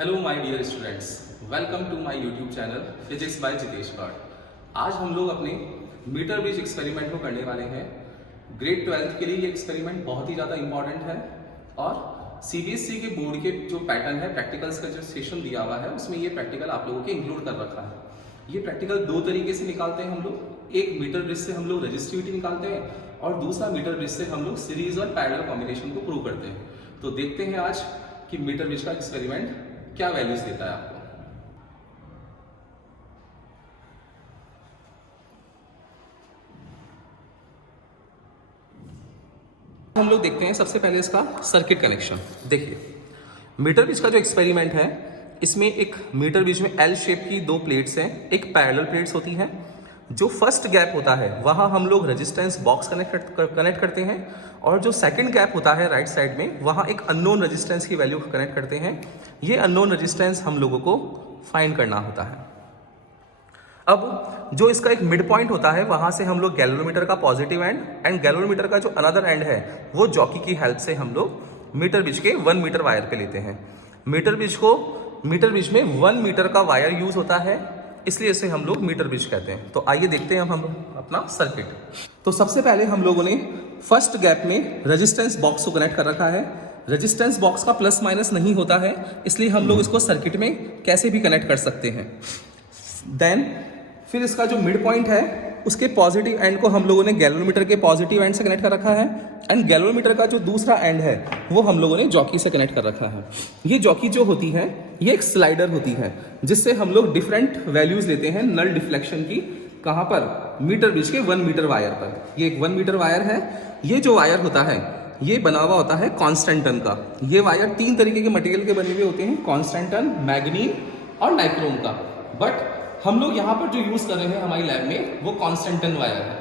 Hello my dear students, welcome to my YouTube channel physics by Jitesh Path. आज हम लोग अपने मीटर ब्रिज एक्सपेरिमेंट को करने वाले हैं। ग्रेड 12th के लिए ये एक्सपेरिमेंट बहुत ही ज़्यादा इंपॉर्टेंट है और सीबीएसई के बोर्ड के जो पैटर्न है, प्रैक्टिकल्स का जो सेशन दिया हुआ है उसमें ये प्रैक्टिकल आप लोगों के इंक्लूड कर रखा है। ये प्रैक्टिकल दो तरीके से निकालते हैं हम लोग। एक मीटर ब्रिज से हम लोग रेजिस्टिविटी निकालते हैं और दूसरा मीटर ब्रिज से हम लोग सीरीज और पैरेलल कॉम्बिनेशन को प्रूव करते हैं। तो देखते हैं आज कि मीटर ब्रिज का एक्सपेरिमेंट क्या वैल्यूज देता है आपको। हम लोग देखते हैं सबसे पहले इसका सर्किट कनेक्शन। देखिए, मीटर ब्रिज का जो एक्सपेरिमेंट है इसमें एक मीटर ब्रिज में एल शेप की दो प्लेट्स हैं, एक पैरेलल प्लेट्स होती हैं। जो फर्स्ट गैप होता है वहां हम लोग रेजिस्टेंस बॉक्स कनेक्ट करते हैं और जो सेकंड गैप होता है राइट साइड में वहां एक अननोन रेजिस्टेंस की वैल्यू कनेक्ट करते हैं। ये अननोन रेजिस्टेंस हम लोगों को फाइंड करना होता है। अब जो इसका एक मिड पॉइंट होता है वहां से हम लोग गैल्वेनोमीटर का पॉजिटिव एंड गैल्वेनोमीटर का जो अनदर एंड है वो जॉकी की हेल्प से हम लोग मीटर ब्रिज के 1 मीटर वायर पे लेते हैं। मीटर ब्रिज में 1 मीटर का वायर यूज होता है, इसलिए इसे हम लोग मीटर ब्रिज कहते हैं। तो आइए देखते हैं हम अपना सर्किट। तो सबसे पहले हम लोगों ने फर्स्ट गैप में रेजिस्टेंस बॉक्स को कनेक्ट कर रखा है। रेजिस्टेंस बॉक्स का प्लस माइनस नहीं होता है, इसलिए हम लोग इसको सर्किट में कैसे भी कनेक्ट कर सकते हैं। देन फिर इसका जो मिड पॉइंट है उसके पॉजिटिव एंड को हम लोगों ने गैल्वेनोमीटर के पॉजिटिव एंड से कनेक्ट कर रखा है एंड गैल्वेनोमीटर का जो दूसरा एंड है वो हम लोगों ने जॉकी से कनेक्ट कर रखा है। ये जॉकी जो होती है ये एक स्लाइडर होती है जिससे हम लोग डिफरेंट वैल्यूज लेते हैं नल डिफ्लेक्शन की। कहाँ पर? मीटर ब्रिज के 1 मीटर वायर पर। ये एक 1 मीटर वायर है। ये जो वायर होता है ये बना हुआ होता है कांस्टेंट टन का। ये वायर 3 तरीके के मटेरियल के बने हुए होते हैं, कांस्टेंट टन, मैग्नीन और नाइक्रोम का। बट हम लोग यहाँ पर जो यूज कर रहे हैं हमारी लैब में वो कांस्टेंट टन वायर है।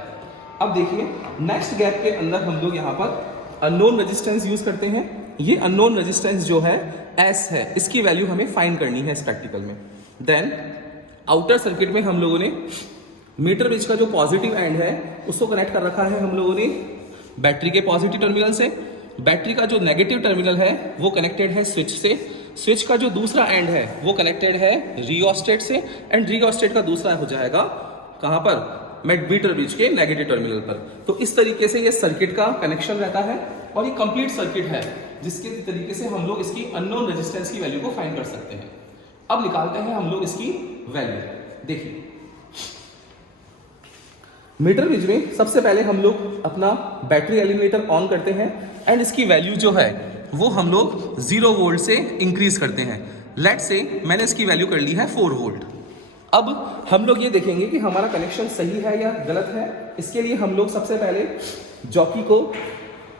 अब देखिए, नेक्स्ट गैप के अंदर हम लोग यहाँ पर अननोन रेजिस्टेंस यूज करते हैं। ये अननोन रेजिस्टेंस जो है एस है, इसकी वैल्यू हमें फाइंड करनी है इस प्रैक्टिकल में। देन आउटर सर्किट में हम लोगों ने मीटर ब्रिज का जो पॉजिटिव एंड है उसको कनेक्ट कर रखा है हम लोगों ने बैटरी के पॉजिटिव टर्मिनल से। बैटरी का जो नेगेटिव टर्मिनल है वो कनेक्टेड है स्विच से। स्विच का जो दूसरा एंड है वो कनेक्टेड है रियोस्टेट से एंड रियोस्टेट का दूसरा हो जाएगा कहां पर? मीटर ब्रिज के नेगेटिव टर्मिनल पर। तो इस तरीके से ये सर्किट का कनेक्शन रहता है और ये कंप्लीट सर्किट है जिसके तरीके से हम लोग इसकी अननोन रेजिस्टेंस की वैल्यू को फाइंड कर सकते हैं। अब निकालते हैं हम लोग इसकी वैल्यू। देखिए, मीटर ब्रिज में सबसे पहले हम लोग अपना बैटरी एलिमिनेटर ऑन करते हैं एंड इसकी वैल्यू जो है वो हम लोग 0 वोल्ट से इंक्रीज करते हैं। लेट्स से मैंने इसकी वैल्यू कर ली है 4 वोल्ट। अब हम लोग ये देखेंगे कि हमारा कनेक्शन सही है या गलत है। इसके लिए हम लोग सबसे पहले जॉकी को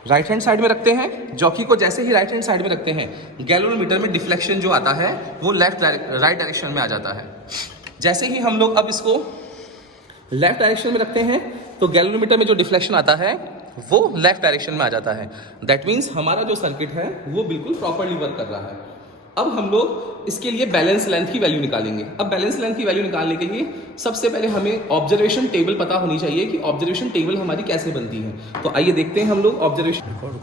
राइट हैंड साइड में रखते हैं। जॉकी को जैसे ही राइट हैंड साइड में रखते हैं गैल्वेनोमीटर में डिफ्लेक्शन जो आता है वो राइट डायरेक्शन में आ जाता है। जैसे ही हम लोग अब इसको लेफ्ट डायरेक्शन में रखते हैं तो गैल्वेनोमीटर में जो डिफ्लेक्शन आता है वो लेफ्ट डायरेक्शन में आ जाता है। दैट मीन्स हमारा जो सर्किट है वो बिल्कुल प्रॉपर्ली वर्क कर रहा है। अब हम लोग इसके लिए बैलेंस लेंथ की वैल्यू निकालेंगे। अब बैलेंस लेंथ की वैल्यू निकालने के लिए सबसे पहले हमें ऑब्जर्वेशन टेबल पता होनी चाहिए कि ऑब्जर्वेशन टेबल हमारी कैसे बनती है। तो आइए देखते हैं हम लोग ऑब्जर्वेशन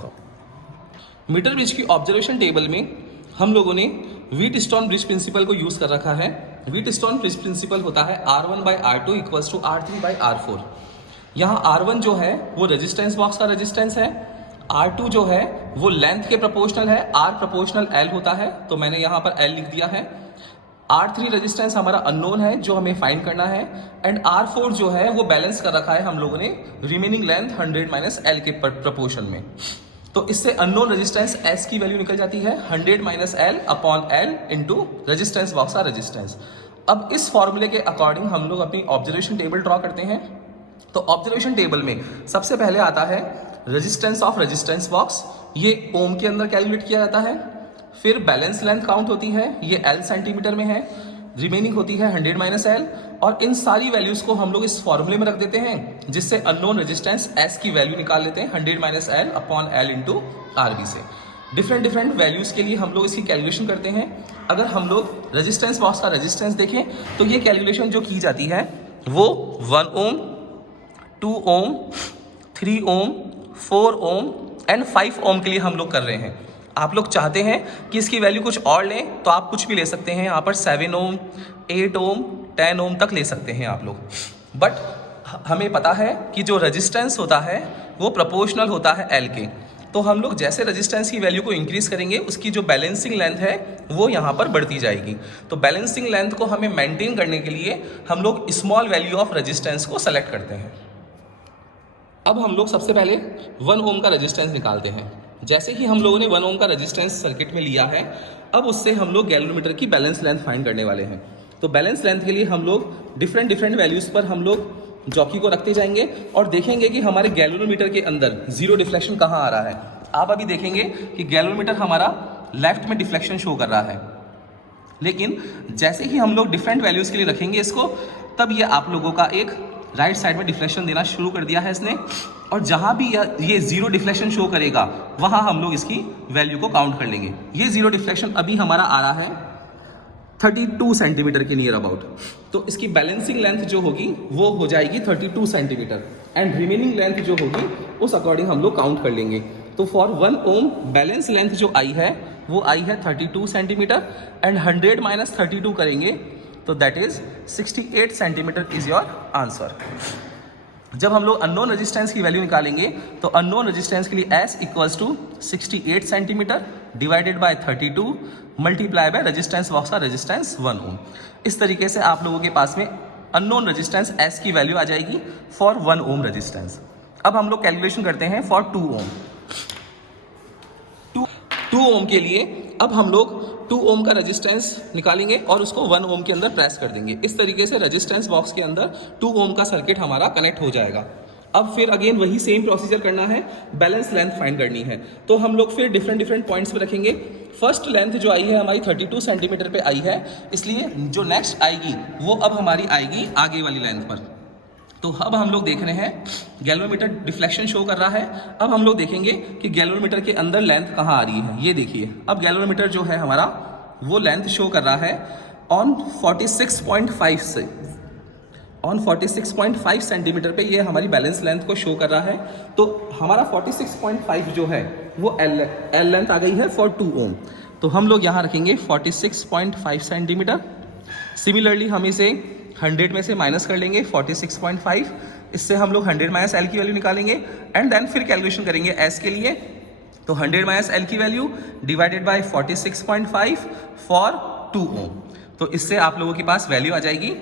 मीटर ब्रिज की ऑब्जर्वेशन टेबल में हम लोगों ने व्हीटस्टोन ब्रिज प्रिंसिपल को यूज कर रखा है। व्हीटस्टोन ब्रिज प्रिंसिपल होता है R1/R2 इक्वल्स टू R3/R4। यहाँ R1 जो है वो रेजिस्टेंस बॉक्स का रेजिस्टेंस है, R2 जो है वो लेंथ के प्रोपोर्शनल है, R प्रोपोर्शनल L होता है तो मैंने यहाँ पर L लिख दिया है। R3 रेजिस्टेंस हमारा अननोन है जो हमें फाइंड करना है एंड R4 जो है वो बैलेंस कर रखा है हम लोगों ने रिमेनिंग लेंथ 100 - L के प्रोपोर्शन में। तो इससे अननोन रेजिस्टेंस S की वैल्यू निकल जाती है 100 - L upon L into resistance box का रेजिस्टेंस। अब इस फॉर्मूले के अकॉर्डिंग हम लोग अपनी ऑब्जर्वेशन टेबल ड्रॉ करते हैं। तो ऑब्जर्वेशन टेबल में सबसे पहले आता है रेजिस्टेंस ऑफ रेजिस्टेंस बॉक्स, ये ओम के अंदर कैलकुलेट किया जाता है। फिर बैलेंस लेंथ काउंट होती है, ये L सेंटीमीटर में है, रिमेनिंग होती है 100 - L और इन सारी वैल्यूज को हम लोग इस फॉर्मूले में रख देते हैं जिससे अननोन रेजिस्टेंस S की वैल्यू निकाल लेते हैं 100 - L upon L into RB से। डिफरेंट वैल्यूज के लिए हम लोग इसकी कैलकुलेशन करते हैं। अगर हम लोग रेजिस्टेंस बॉक्स का रेजिस्टेंस देखें तो ये कैलकुलेशन जो की जाती है वो 1 ओम, 2 ओम, 3 ओम, 4 ओम एंड 5 ओम के लिए हम लोग कर रहे हैं। आप लोग चाहते हैं कि इसकी वैल्यू कुछ और लें तो आप कुछ भी ले सकते हैं। यहाँ पर 7 ओम, 8 ओम, 10 ओम तक ले सकते हैं आप लोग। बट हमें पता है कि जो रेजिस्टेंस होता है वो प्रोपोर्शनल होता है एल के। तो हम लोग जैसे रेजिस्टेंस की वैल्यू को इंक्रीज़ करेंगे उसकी जो बैलेंसिंग लेंथ है वो यहाँ पर बढ़ती जाएगी। तो बैलेंसिंग लेंथ को हमें मेंटेन करने के लिए हम लोग स्मॉल वैल्यू ऑफ रेजिस्टेंस को सेलेक्ट करते हैं। अब हम लोग सबसे पहले 1 ओम का रेजिस्टेंस निकालते हैं। जैसे ही हम लोगों ने 1 ओम का रेजिस्टेंस सर्किट में लिया है, अब उससे हम लोग गैल्वेनोमीटर की बैलेंस लेंथ फाइंड करने वाले हैं। तो बैलेंस लेंथ के लिए हम लोग डिफरेंट वैल्यूज़ पर हम लोग जॉकी को रखते जाएंगे और देखेंगे कि हमारे गैल्वेनोमीटर के अंदर जीरो डिफ्लेक्शन कहाँ आ रहा है। आप अभी देखेंगे कि गैल्वेनोमीटर हमारा लेफ्ट में डिफ्लेक्शन शो कर रहा है, लेकिन जैसे ही हम लोग डिफरेंट वैल्यूज़ के लिए रखेंगे इसको, तब ये आप लोगों का एक राइट साइड में डिफ्लेक्शन देना शुरू कर दिया है इसने। और जहाँ भी ये जीरो डिफ्लेक्शन शो करेगा वहाँ हम लोग इसकी वैल्यू को काउंट कर लेंगे। ये जीरो डिफ्लेक्शन अभी हमारा आ रहा है 32 सेंटीमीटर के नियर अबाउट। तो इसकी बैलेंसिंग लेंथ जो होगी वो हो जाएगी 32 सेंटीमीटर एंड रिमेनिंग लेंथ जो होगी उस अकॉर्डिंग हम लोग काउंट कर लेंगे। तो फॉर 1 ओम बैलेंस लेंथ जो आई है वो आई है 32 सेंटीमीटर एंड 100 माइनस 32 करेंगे तो that is 68 centimetre is your answer. जब हम लोग अननोन रेजिस्टेंस की वैल्यू निकालेंगे तो अननोन रेजिस्टेंस के लिए S equals to 68 centimetre divided by 32 multiply by resistance box का रेजिस्टेंस 1 ओम। इस तरीके से आप लोगों के पास में अननोन रेजिस्टेंस S की वैल्यू आ जाएगी फॉर 1 ओम रेजिस्टेंस। अब हम लोग कैलकुलेशन करते हैं फॉर 2 ओम। 2 ओम के लिए अब हम लोग 2 ओम का रेजिस्टेंस निकालेंगे और उसको 1 ओम के अंदर प्रेस कर देंगे। इस तरीके से रेजिस्टेंस बॉक्स के अंदर 2 ओम का सर्किट हमारा कनेक्ट हो जाएगा। अब फिर अगेन वही सेम प्रोसीजर करना है, बैलेंस लेंथ फाइंड करनी है। तो हम लोग फिर डिफरेंट पॉइंट्स पे रखेंगे। फर्स्ट लेंथ जो आई है हमारी 32 सेंटीमीटर पे आई है, इसलिए जो नेक्स्ट आएगी वो अब हमारी आएगी आगे वाली लेंथ पर। तो अब हम लोग देख रहे हैं गैल्वेनोमीटर डिफ्लेक्शन शो कर रहा है। अब हम लोग देखेंगे कि गैल्वेनोमीटर के अंदर लेंथ कहाँ आ रही है। ये देखिए, अब गैल्वेनोमीटर जो है हमारा वो लेंथ शो कर रहा है ऑन 46.5 से ऑन 46.5 सेंटीमीटर पे ये हमारी बैलेंस लेंथ को शो कर रहा है। तो हमारा 46.5 जो है वो एल लेंथ आ गई है फॉर 2 ओम। तो हम लोग यहाँ रखेंगे 46.5 सेंटीमीटर। सिमिलरली हम इसे 100 में से माइनस कर लेंगे 46.5, इससे हम लोग 100 माइनस एल की वैल्यू निकालेंगे एंड देन फिर कैलकुलेशन करेंगे एस के लिए। तो 100 माइनस एल की वैल्यू डिवाइडेड बाय 46.5 फॉर 2 ओम। तो इससे आप लोगों के पास वैल्यू आ जाएगी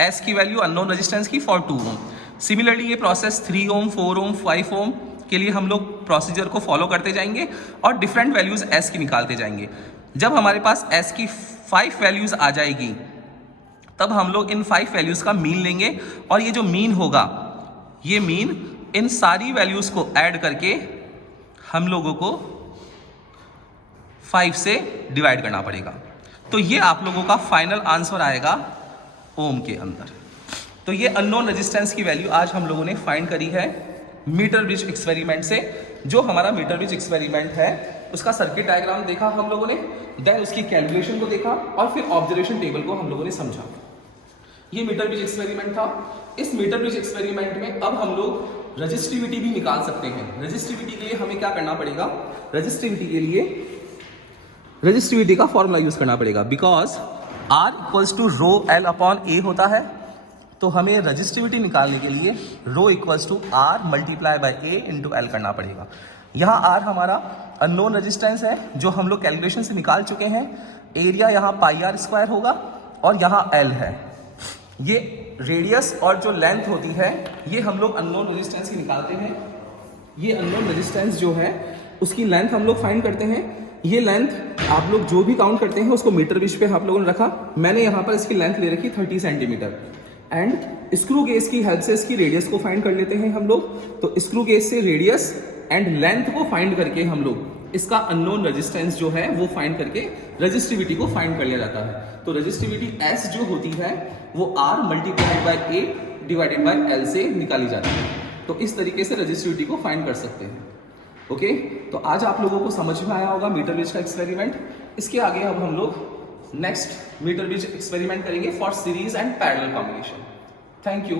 एस की वैल्यू अननोन रेजिस्टेंस की फॉर 2 ओम। सिमिलरली ये प्रोसेस 3 ओम, 4 ओम, 5 ओम के लिए हम लोग प्रोसीजर को फॉलो करते जाएंगे और डिफरेंट वैल्यूज एस की निकालते जाएंगे। जब हमारे पास एस की 5 वैल्यूज आ जाएगी तब हम लोग इन 5 वैल्यूज का मीन लेंगे और ये जो मीन होगा ये मीन इन सारी वैल्यूज को ऐड करके हम लोगों को 5 से डिवाइड करना पड़ेगा। तो ये आप लोगों का फाइनल आंसर आएगा ओम के अंदर। तो ये अननोन रेजिस्टेंस की वैल्यू आज हम लोगों ने फाइंड करी है मीटर ब्रिज एक्सपेरिमेंट से। जो हमारा मीटर ब्रिज एक्सपेरिमेंट है उसका सर्किट डायग्राम देखा हम लोगों ने, देन उसकी कैलकुलेशन को देखा और फिर ऑब्जर्वेशन टेबल को हम लोगों ने समझा। ये मीटर ब्रिज एक्सपेरिमेंट था। इस मीटर ब्रिज एक्सपेरिमेंट में अब हम लोग रेजिस्टिविटी भी निकाल सकते हैं। रेजिस्टिविटी के लिए हमें क्या करना पड़ेगा, रेजिस्टिविटी के लिए रेजिस्टिविटी का फॉर्मूला यूज करना पड़ेगा। Because R equals to rho L upon A होता है, तो हमें रेजिस्टिविटी निकालने के लिए rho equals to R multiply by A into L करना पड़ेगा। यहाँ R हमारा अननोन रेजिस्टेंस है जो हम लोग कैलकुलेशन से निकाल चुके हैं। एरिया यहाँ पाई आर स्क्वायर होगा और यहाँ L है। ये रेडियस और जो लेंथ होती है ये हम लोग अननोन रेजिस्टेंस की निकालते हैं। ये अननोन रेजिस्टेंस जो है उसकी लेंथ हम लोग फाइंड करते हैं। ये लेंथ आप लोग जो भी काउंट करते हैं उसको मीटर ब्रिज पे आप लोगों ने रखा। मैंने यहाँ पर इसकी लेंथ ले रखी 30 सेंटीमीटर एंड स्क्रू गेज की हेल्प से इसकी रेडियस को फाइंड कर लेते हैं हम लोग। तो स्क्रू गेज से रेडियस एंड लेंथ को फाइंड करके हम लोग इसका अननोन रेजिस्टेंस जो है वो फाइंड करके रेजिस्टिविटी को फाइंड कर लिया जाता है। तो रेजिस्टिविटी S जो होती है वो R multiplied by A divided by L से निकाली जाती है। तो इस तरीके से रेजिस्टिविटी को फाइंड कर सकते हैं। ओके, तो आज आप लोगों को समझ में आया होगा मीटर ब्रिज का एक्सपेरिमेंट। इसके आगे अब हम लोग नेक्स्ट मीटर ब्रिज एक्सपेरिमेंट करेंगे for series and parallel combination. Thank you.